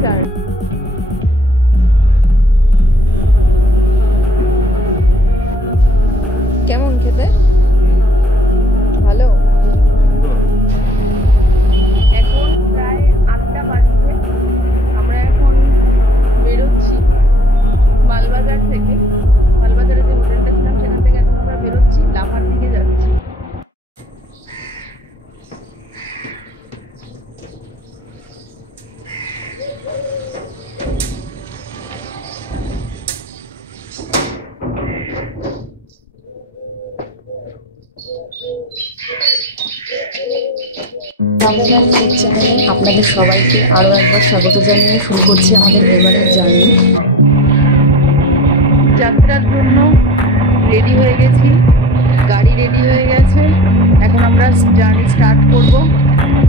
Start. কেমন খেতে? ভালো। এখন প্রায় 8টা বাজছে। আমরা এখন বেরোচ্ছি মালবাজার থেকে। মালবাজারে যে হোটেলটা ছিলাম সেখান থেকে এখন আমরা বেরোচ্ছি, লাভার দিকে যাচ্ছি। আপনাদের সবাইকে আরো একবার স্বাগত জানিয়ে শুরু করছি আমাদের এবারের জার্নি। যাত্রার জন্য রেডি হয়ে গেছি, গাড়ি রেডি হয়ে গেছে। এখন আমরা জার্নি স্টার্ট করব।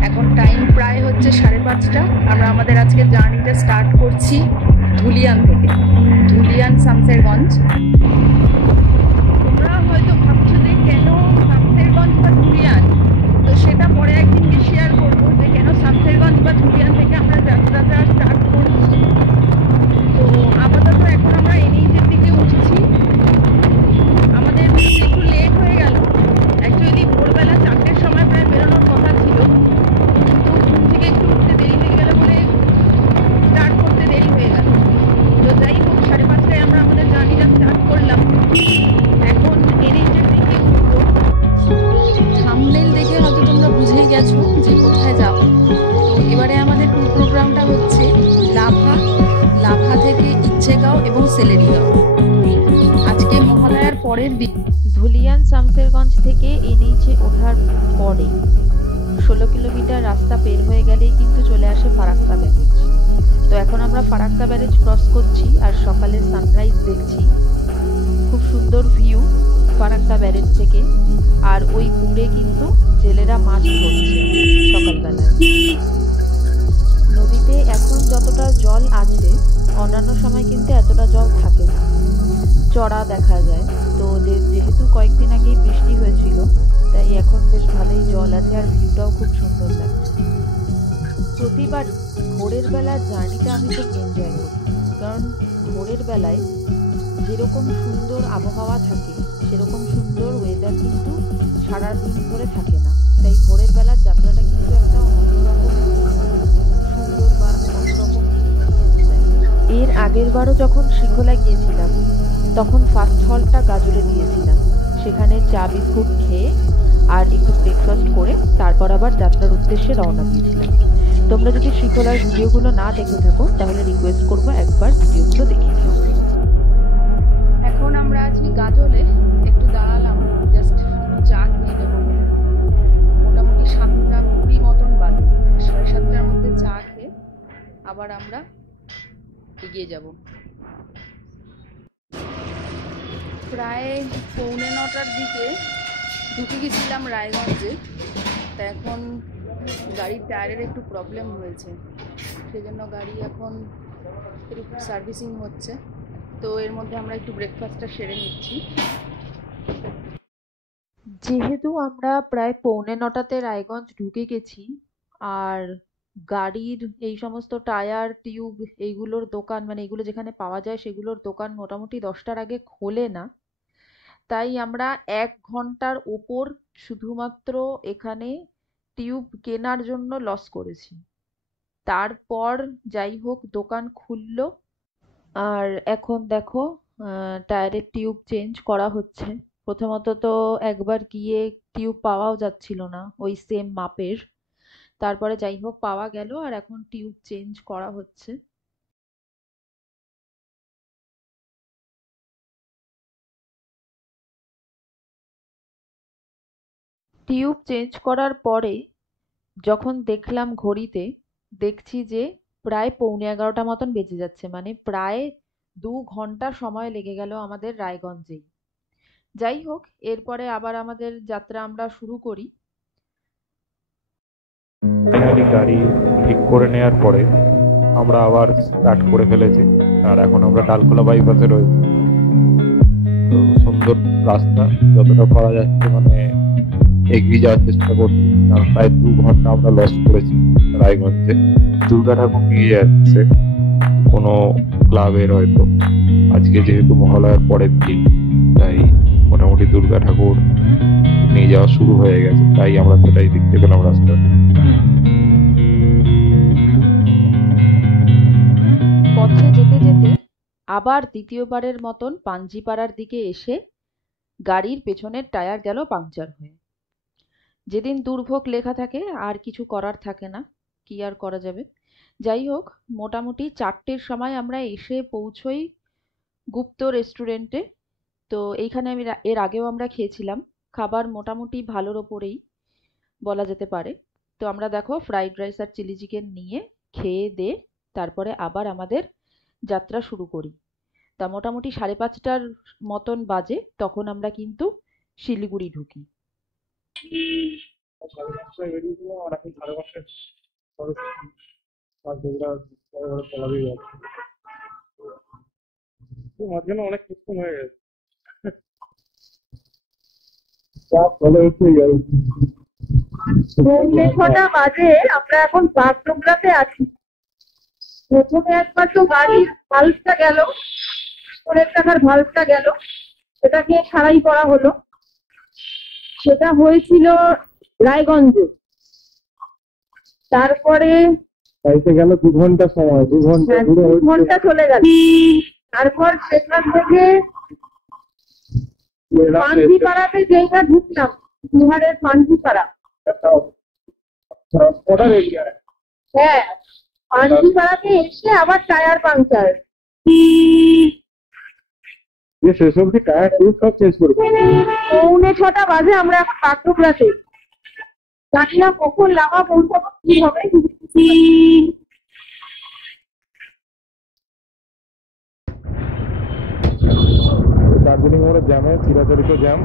এখন টাইম প্রায় হচ্ছে 5:30। আমরা আমাদের আজকের জার্নিটা স্টার্ট করছি ধুলিয়ান থেকে, ধুলিয়ান শামসেরগঞ্জ। তোমরা হয়তো ভাবছো যে কেন শামসেরগঞ্জ বা ধুলিয়ান, তো সেটা পরে একদিনকে শেয়ার করবো যে কেন শামসেরগঞ্জ বা ধুলিয়ান থেকে আমরা যাত্রাটা স্টার্ট করছি। তো আপাতত এখন আমরা এনএইচের দিকে উঠেছি। আমাদের একটু লেট হয়ে গেল। অ্যাকচুয়ালি ভোরবেলা 4টের সময় প্রায় বেরোনোর কথা ছিল, কিন্তু ঘুম থেকে একটু উঠতে দেরি হয়ে গেল বলে স্টার্ট করতে দেরি হয়ে গেল। তো যাই হোক, 5:30টায় আমরা আমাদের জার্নিটা স্টার্ট করলাম। এখন এনএইচের দিকে উঠবো। থাম্বনেল দেখে হয়তো তোমরা বুঝেই গেছো যে কোথায় যাব। তো এবারে আমাদের ট্যুর প্রোগ্রামটা হচ্ছে লাভা থেকে ইচ্ছেগাঁও এবং সেলেরিগাঁও। আজকে মহালয়ার পরের দিন। ধুলিয়ান শামসেরগঞ্জ থেকে এনএইচে ওঠার পরে 16 কিলোমিটার রাস্তা পের হয়ে গেলেই কিন্তু চলে আসে ফারাক্কা ব্যারেজ। তো এখন আমরা ফারাক্কা ব্যারেজ ক্রস করছি আর সকালের সানরাইজ দেখছি। খুব সুন্দর ভিউ ফারাক্কা ব্যারেজ থেকে। আর ওই দূরে কিন্তু জেলেরা মাছ ধরছে সকালবেলায়। নদীতে এখন যতটা জল আছে অন্যান্য সময় কিন্তু এতটা জল থাকে না, চড়া দেখা যায়। তো যেহেতু কয়েকদিন আগেই বৃষ্টি হয়েছিল, তাই এখন বেশ ভালোই জল আছে আর ভিউটাও খুব সুন্দর লাগছে। প্রতিবার ভোরের বেলার জার্নিটা আমি খুব এনজয় করি, কারণ ভোরের বেলায় যেরকম সুন্দর আবহাওয়া থাকে সেরকম সুন্দর ওয়েদার কিন্তু সারা দিন ধরে থাকে না। তাই ভোরের বেলার যাত্রাটা কিন্তু একটা অন্যরকম সুন্দর বা অন্যরকম এক্সপিরিয়েন্স দেয়। এর আগের বারও যখন শ্রীখোলা গিয়েছিলাম তখন ফার্স্ট হলটা গাজলে দিয়েছিলাম। সেখানে চা বিস্কুট খেয়ে আর একটু ব্রেকফাস্ট করে তারপর আবার যাত্রার উদ্দেশ্যে রওনা দিয়েছিলাম। তোমরা যদি শ্রীখোলার ভিডিওগুলো না দেখে থাকো তাহলে রিকোয়েস্ট করবো একবার ভিডিওগুলো দেখে নিও। এখন আমরা আছি গাজলে, একটু দাঁড়ালাম জাস্ট চা খেয়ে নেবো বলে। মোটামুটি 7:20 মতন বাজে। 7:30টার মধ্যে চা খেয়ে আবার আমরা এগিয়ে যাব। প্রায় 8:45টার দিকে ঢুকে গেছিলাম রায়গঞ্জে। তা এখন গাড়ির টায়ারের একটু প্রবলেম হয়েছে, সেজন্য গাড়ি এখন একটু সার্ভিসিং হচ্ছে। তো এর মধ্যে আমরা একটু ব্রেকফাস্টটা সেরে নিচ্ছি। যেহেতু আমরা প্রায় 8:45টাতে রায়গঞ্জ ঢুকে গেছি, আর গাড়ির এই সমস্ত টায়ার টিউব এইগুলোর দোকান, মানে এগুলো যেখানে পাওয়া যায় সেগুলোর দোকান মোটামুটি 10টার আগে খোলে না, তাই আমরা 1 ঘন্টার ওপর শুধুমাত্র এখানে টিউব কেনার জন্য লস করেছি। তারপর যাই হোক দোকান খুললো, আর এখন দেখো টায়ারের টিউব চেঞ্জ করা হচ্ছে। প্রথমত তো একবার গিয়ে টিউব পাওয়াও যাচ্ছিল না ওই সেম মাপের, তারপরে যাই হোক পাওয়া গেল আর এখন টিউব চেঞ্জ করা হচ্ছে। টিউব চেঞ্জ করার পরে যখন দেখলাম ঘড়িতে, দেখছি যে প্রায় 11:45 মতন বেজে যাচ্ছে, মানে প্রায় 2 ঘন্টা সময় লেগে গেল আমাদের রায়গঞ্জেই। যাই হোক, এরপরে আবার আমাদের যাত্রা আমরা শুরু করি। ফাইনালি গাড়ি ঠিক করে নেওয়ার পরে আমরা আবার স্টার্ট করে ফেলেছি। আর এখন আমরা ডালখোলা বাইপাসে রয়েছি। তো সুন্দর রাস্তা যতটা করা যাচ্ছে, মানে এগিয়ে যাওয়ার চেষ্টা করছি, কারণ প্রায় 2 ঘন্টা আমরা লস করেছি রায়গঞ্জে। দুর্গা ঠাকুর নিয়ে যাচ্ছে কোনো ক্লাবের হয়তো, আজকে যেহেতু মহালয়ার পরের দিন, তাই মোটামুটি দুর্গা ঠাকুর নিয়ে যাওয়া শুরু হয়ে গেছে, তাই আমরা সেটাই দেখতে পেলাম রাস্তায়। পথে যেতে যেতে আবার দ্বিতীয়বারের মতন পাঞ্জিপাড়ার দিকে এসে গাড়ির পেছনের টায়ার গেল পাংচার হয়ে। যেদিন দুর্ভোগ লেখা থাকে আর কিছু করার থাকে না, কি আর করা যাবে। যাই হোক, মোটামুটি 4টের সময় আমরা এসে পৌঁছই গুপ্ত রেস্টুরেন্টে। তো এইখানে এর আগেও আমরা খেয়েছিলাম, খাবার মোটামুটি ভালোর ওপরেই বলা যেতে পারে। তো আমরা দেখো ফ্রাইড রাইস আর চিলি চিকেন নিয়ে খেয়ে দিয়ে তারপরে আবার আমাদের যাত্রা শুরু করি। তা মোটামুটি 5:30টার মতন বাজে, তখন আমরা কিন্তু শিলিগুড়ি ঢুকি। পৌনে 6টা বাজে, আমরা এখন বাগডোগরাতে আছি। প্রথমে একবার তো গাড়ির ভালভটা গেল, 1 টাকার ভালভটা গেল, সেটাকে সারাই করা হলো। সেটা হয়েছিল রায়গঞ্জে। তারপরে গেল 2 ঘন্টা সময়, 2 ঘন্টা 2 ঘন্টা চলে গেল। তারপর সেখান থেকে পাঞ্জিপাড়াতে যেইটা ঢুকলাম, বিহারের পাঞ্জিপাড়া। হ্যাঁ, পাঞ্জিপাড়াতে এসে আবার টায়ার পাংচার। শেষ অব্দি টায়ার সব চেঞ্জ করে। পৌনে 6টা বাজে, আমরা এখন বাগডোগরাতে। জানি না কখন লাভা পৌঁছাবো, কি হবে। দার্জিলিং মোড়ে জ্যামে, চিরাচরিত জ্যাম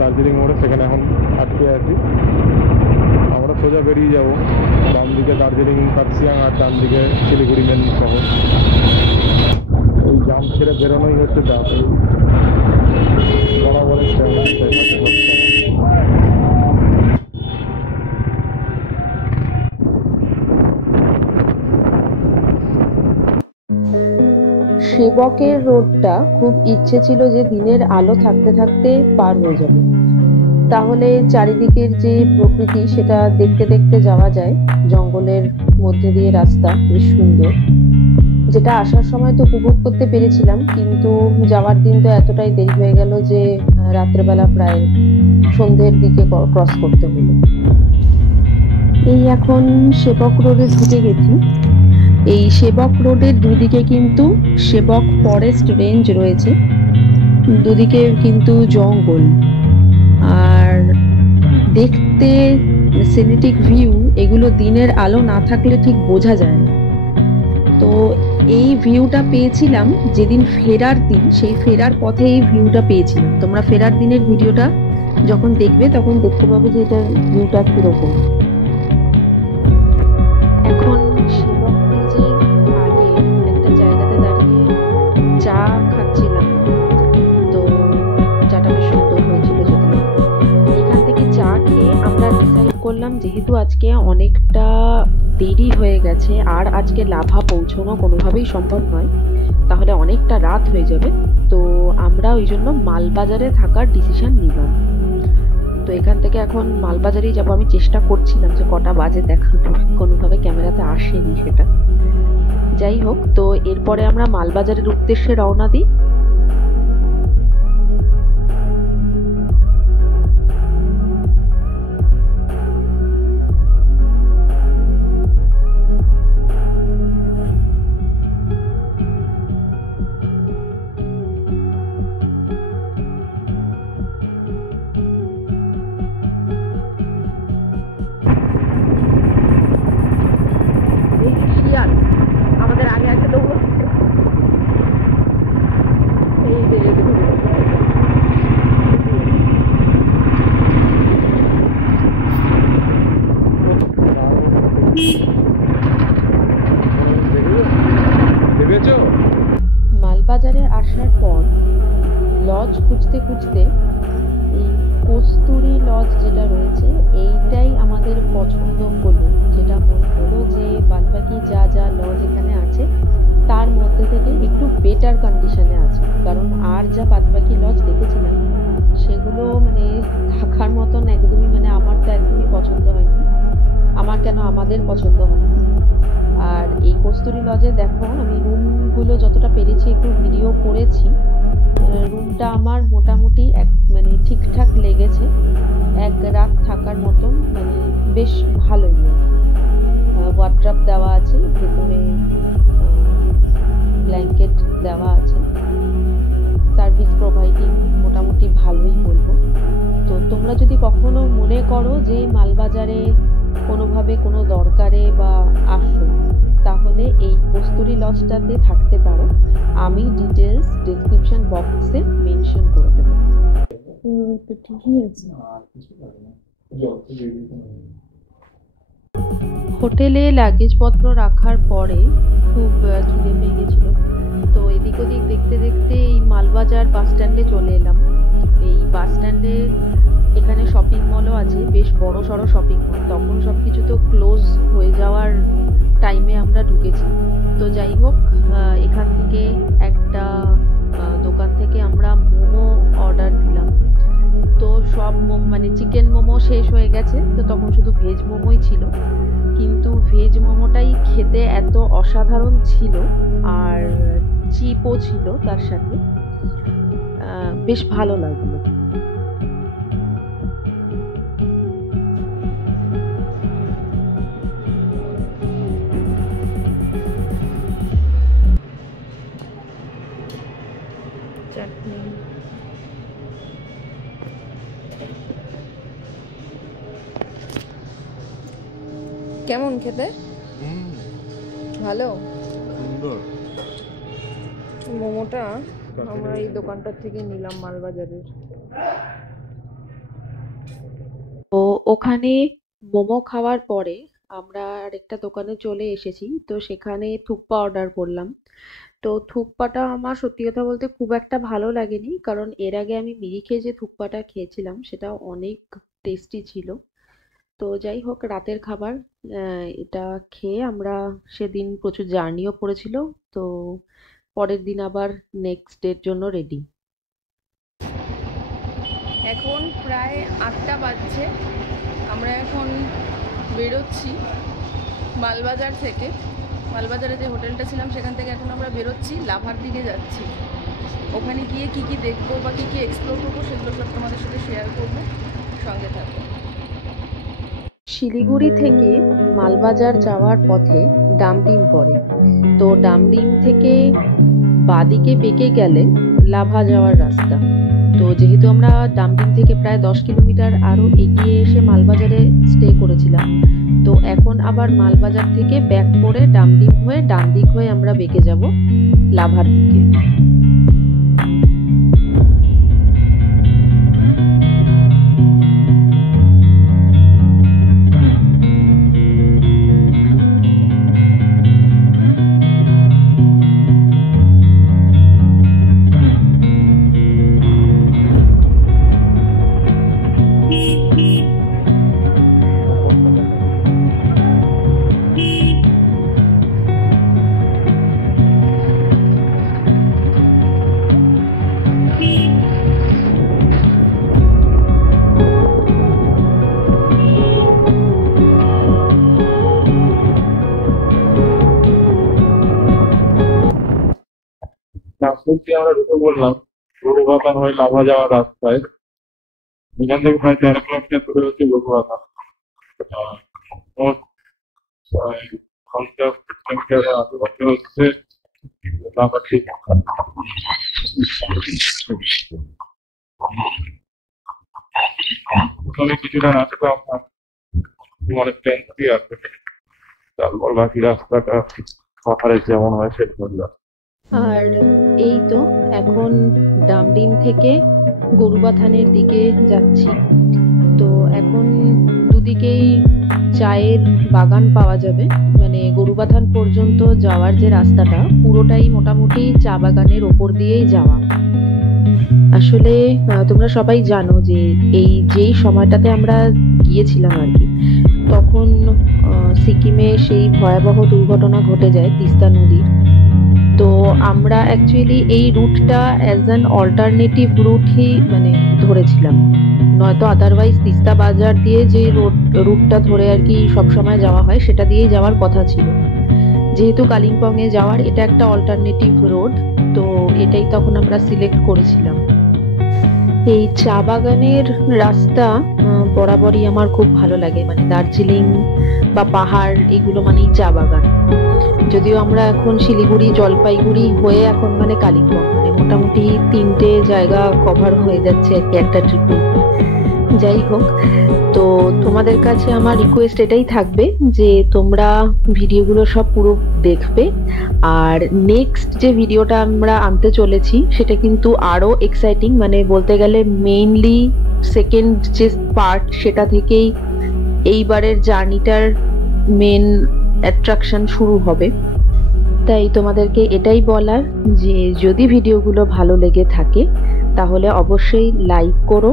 দার্জিলিং মোড়ে, সেখানে এখন আটকে আছি। আমরা সোজা বেরিয়ে যাবো, বাম দিকে দার্জিলিং কাকসিয়াং আর ডান দিকে শিলিগুড়ি মেন শহর। এই জাম ছেড়ে বেরোনোই হচ্ছে চাপ। বরাবরের সেবকের রোডটা খুব ইচ্ছে ছিল যে দিনের আলো থাকতে থাকতে পার হয়ে যাবে, তাহলে চারিদিকের যে প্রকৃতি সেটা দেখতে দেখতে যাওয়া যায়। জঙ্গলের মধ্যে দিয়ে রাস্তা বেশ সুন্দর, যেটা আসার সময় তো উপভোগ করতে পেরেছিলাম, কিন্তু যাওয়ার দিন তো এতটাই দেরি হয়ে গেল যে রাত্রেবেলা প্রায় সন্ধ্যের দিকে ক্রস করতে হলো। এই এখন সেবক রোডে ঢুকে গেছি। এই সেবক রোডের দুদিকে কিন্তু সেবক ফরেস্ট রেঞ্জ রয়েছে, দুদিকে কিন্তু জঙ্গল, আর দেখতে সিনেটিক ভিউ, এগুলো দিনের আলো না থাকলে ঠিক বোঝা যায় না। তো এই ভিউটা পেয়েছিলাম যেদিন ফেরার দিন, সেই ফেরার পথে এই ভিউটা পেয়েছিলাম। তোমরা ফেরার দিনের ভিডিওটা যখন দেখবে তখন দেখতে পাবে যে এটার ভিউটা কিরকম। এখন সেবক ব্রিজের আগে একটা জায়গাতে দাঁড়িয়ে চা খাচ্ছিলাম, তো চাটা বেশ সুন্দর হয়েছিল। যদিও এখান থেকে চা খেয়ে আমরা ডিসাইড করলাম, যেহেতু আজকে অনেকটা দেরি হয়ে গেছে আর আজকে লাভা পৌঁছানো কোনোভাবেই সম্ভব নয়, তাহলে অনেকটা রাত হয়ে যাবে, তো আমরা ওই জন্য মালবাজারে থাকার ডিসিশন নিলাম। তো এখান থেকে এখন মালবাজারেই যাবো। আমি চেষ্টা করছিলাম যে কটা বাজে দেখাবো, কোনোভাবে ক্যামেরাতে আসেনি সেটা। যাই হোক, তো এরপরে আমরা মালবাজারের উদ্দেশ্যে রওনা দিই। আমাদের আগে একটা দৌড়চ্ছে, এই যে মালবাজারে আসার পর লজ খুঁজতে খুঁজতে এই কস্তুরী লজ যেটা রয়েছে এইটাই আমাদের পছন্দ হলো, যেটা মনে হলো যে বাদবাকি যা যা লজ এখানে আছে তার মধ্যে থেকে একটু বেটার কন্ডিশনে আছে। কারণ আর যা বাদবাকি লজ দেখেছিলাম সেগুলো মানে থাকার মতন একদমই, মানে আমার তো একদমই পছন্দ হয়নি। আমার কেন, আমাদের পছন্দ হয়নি। আর এই কস্তুরী লজে দেখো, আমি রুমগুলো যতটা পেরেছি একটু ভিডিও করেছি। রুমটা আমার মোটামুটি মানে ঠিকঠাক লেগেছে, এক রাত থাকার মতন, মানে বেশ ভালোই আর কি। ওয়ার্ড্রপ দেওয়া আছে, ভেতরে ব্ল্যাঙ্কেট দেওয়া আছে, সার্ভিস প্রোভাইডিং মোটামুটি ভালোই বলবো। তো তোমরা যদি কখনো মনে করো যে মালবাজারে কোনোভাবে কোনো দরকারে বা আসো, তাহলে এই কস্তুরী লজটাতে থাকতে পারো। আমি ডিটেলস ডেসক্রিপশন বক্সে মেনশন করে দেবো। তো ঠিকই আছে। হোটেলে লাগেজপত্র রাখার পরে খুব খিদে পেয়ে গেছিল, তো এদিক ওদিক দেখতে দেখতে এই মালবাজার বাস স্ট্যান্ডে চলে এলাম। এই বাস স্ট্যান্ডে এখানে শপিং মলও আছে, বেশ বড় সড়ো শপিং মল। তখন সব কিছু তো ক্লোজ হয়ে যাওয়ার টাইমে আমরা ঢুকেছি। তো যাই হোক, এখান থেকে একটা দোকান থেকে আমরা মোমো অর্ডার দিলাম। তো সব মানে চিকেন মোমো শেষ হয়ে গেছে, তো তখন শুধু ভেজ মোমোই ছিল। কিন্তু ভেজ মোমোটাই খেতে এত অসাধারণ ছিল, আর চিপও ছিল তার সাথে, বেশ ভালো লাগলো। চাটনি, কেমন খেতে? ভালো। সুন্দর। মোমোটা আমরা এই দোকানটার থেকে নিলাম মালবাজারের। তো ওখানে মোমো খাওয়ার পরে আমরা আরেকটা দোকানে চলে এসেছি। তো সেখানে থুকপা অর্ডার করলাম। তো থুকপাটা আমার সত্যি কথা বলতে খুব একটা ভালো লাগেনি, কারণ এর আগে আমি মিরিকে যে থুকপাটা খেয়েছিলাম সেটা অনেক টেস্টি ছিল। তো যাই হোক, রাতের খাবার এটা খেয়ে আমরা, সেদিন প্রচুর জার্নিও পড়েছিল, তো পরের দিন আবার নেক্সট ডের জন্য রেডি। এখন প্রায় 8টা বাজছে। আমরা এখন বেরোচ্ছি মালবাজার থেকে। মালবাজারে যে হোটেলটা ছিলাম সেখান থেকে এখন আমরা বেরোচ্ছি, লাভার দিকে যাচ্ছি। ওখানে গিয়ে কি কি দেখবো বা কি কি এক্সপ্লোর করবো সেগুলো সব তোমাদের সাথে শেয়ার করবো, সঙ্গে থাকবো। শিলিগুড়ি থেকে মালবাজার যাওয়ার পথে ডামডিম পড়ে। তো ডামডিম থেকে বাদিকে বেঁকে গেলে লাভা যাওয়ার রাস্তা। তো যেহেতু আমরা ডামডিম থেকে প্রায় 10 কিলোমিটার আরো এগিয়ে এসে মালবাজারে স্টে করেছিলাম, তো এখন আবার মালবাজার থেকে ব্যাক করে ডামডিম হয়ে ডান দিক হয়ে আমরা বেঁকে যাব লাভার দিকে। আমরা ঢুকে পড়লাম গরুবাগান হয়ে লাভা যাওয়ার রাস্তায়। এখান থেকে প্রায় 13 কিলোমিটার দূরে হচ্ছে গরুবাগান। মোট 50 কিলোমিটার আশেপাশে হচ্ছে লাভাটি। প্রথমে কিছুটা রাস্তা অনেক টেন্সি আছে, তারপর বাকি রাস্তাটা পাহাড়ে যেমন হয় সেরকম। আর এই তো এখন ডামডিম থেকে গরুবাথানের দিকে যাচ্ছি। এখন দুদিকেই চায়ের বাগান পাওয়া যাবে, মানে গরুবাথান চৌপাথান পর্যন্ত যাওয়ার যে রাস্তাটা পুরোটাই মোটামুটি চা বাগানের ওপর দিয়েই যাওয়া। আসলে তোমরা সবাই জানো যে যেই সময়টাতে আমরা গিয়েছিলাম আর কি, তখন সিকিমে সেই ভয়াবহ দুর্ঘটনা ঘটে যায় তিস্তা নদীর। তো আমরা অ্যাকচুয়ালি এই রুটটা অ্যাজ অ্যান অল্টারনেটিভ রুটই মানে ধরেছিলাম, নয়তো আদারওয়াইজ তিস্তা বাজার দিয়ে যে রুটটা ধরে আর কি সবসময় যাওয়া হয় সেটা দিয়েই যাওয়ার কথা ছিল। যেহেতু কালিম্পংয়ে যাওয়ার এটা একটা অল্টারনেটিভ রোড, তো এটাই তখন আমরা সিলেক্ট করেছিলাম। এই চা বাগানের রাস্তা বরাবরই আমার খুব ভালো লাগে, মানে দার্জিলিং বা পাহাড় এগুলো মানেই চা বাগান। যদিও আমরা এখন শিলিগুড়ি জলপাইগুড়ি হয়ে এখন মানে কালিম্পং, মানে মোটামুটি 3টে জায়গা কভার হয়ে যাচ্ছে আর কি একটা ট্রিপে। যাই হোক, তো তোমাদের কাছে আমার রিকোয়েস্ট এটাই থাকবে যে তোমরা ভিডিওগুলো সব পুরো দেখবে, আর নেক্সট যে ভিডিওটা আমরা আনতে চলেছি সেটা কিন্তু আরো এক্সাইটিং, মানে বলতে গেলে মেইনলি সেকেন্ড যে পার্ট সেটা থেকেই এইবারের জার্নিটার মেন অ্যাট্রাকশন শুরু হবে। তাই তোমাদেরকে এটাই বলার যে যদি ভিডিওগুলো ভালো লেগে থাকে তাহলে অবশ্যই লাইক করো,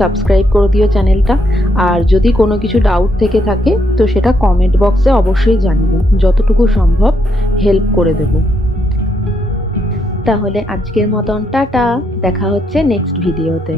সাবস্ক্রাইব করে দিও চ্যানেলটা, আর যদি কোনো কিছু ডাউট থেকে থাকে তো সেটা কমেন্ট বক্সে অবশ্যই জানিও, যতটুকু সম্ভব হেল্প করে দেব। তাহলে আজকের মতন টাটা, দেখা হচ্ছে নেক্সট ভিডিওতে।